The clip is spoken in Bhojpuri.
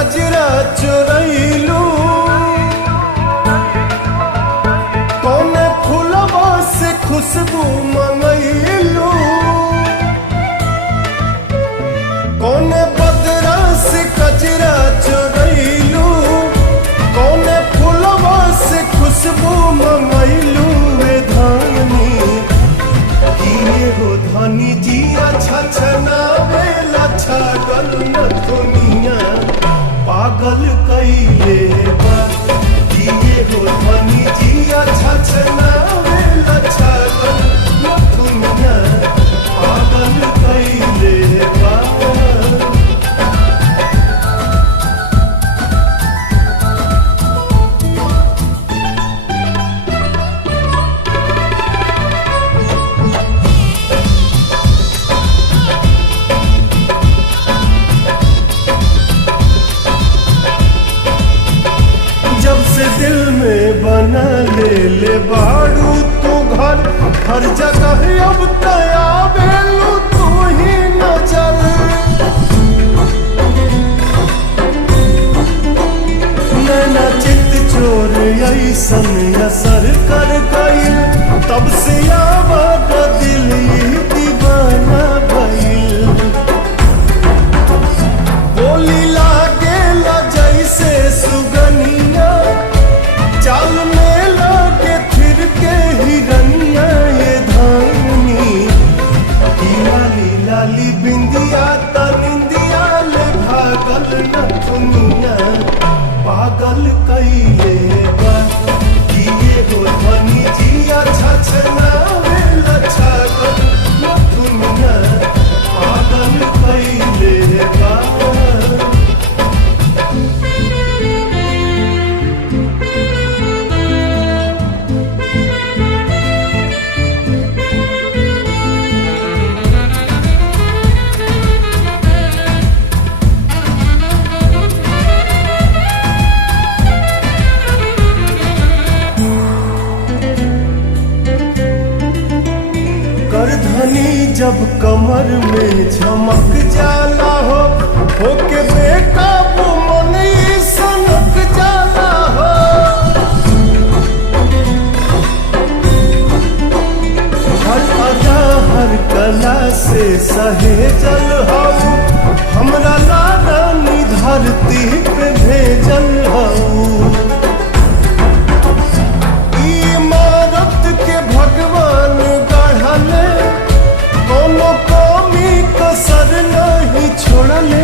कजरा चोरैलू, कौन फूलवा से खुशबू मंगैलू, कौन बदरा से कजरा चोरैलू, कौन फूलवा से खुशबू मंगैलू। वे धानी किए हो धानी जी अच्छा छना बेला छागल न दुनिया पागल कैले बा। किए हो धानी जी अच्छा छना बेला छागल न दुनिया पागल कैले बा। दिल में बना ले बाड़ू तू घर, हर जगह अब तया बेलू तू ही नजर। नैना चित चोर ऐसन असर कर गई, तब से आवाज दिल दीवाना भइल। बोली लागेला जैसे सुगनिया, चाल में लागे फिर के हिरनिया। ये धानी की लाली लाली बिंदिया तनिंदिया ले भागल न दुनिया पागल कैले बा। किए हो धनी जिया छछना वेला छागल न दुनिया पागल कैले बा। करधनी जब कमर में झमक जाला हो के बेकाबू मन सनक जाला हो। हर अदा हर कला से सहेजल हो, हमरा लाडानी धरती पे भेजल हो। इमारत के भगवान गढ़ले, कोनो कमी कसर नहीं छोड़ले।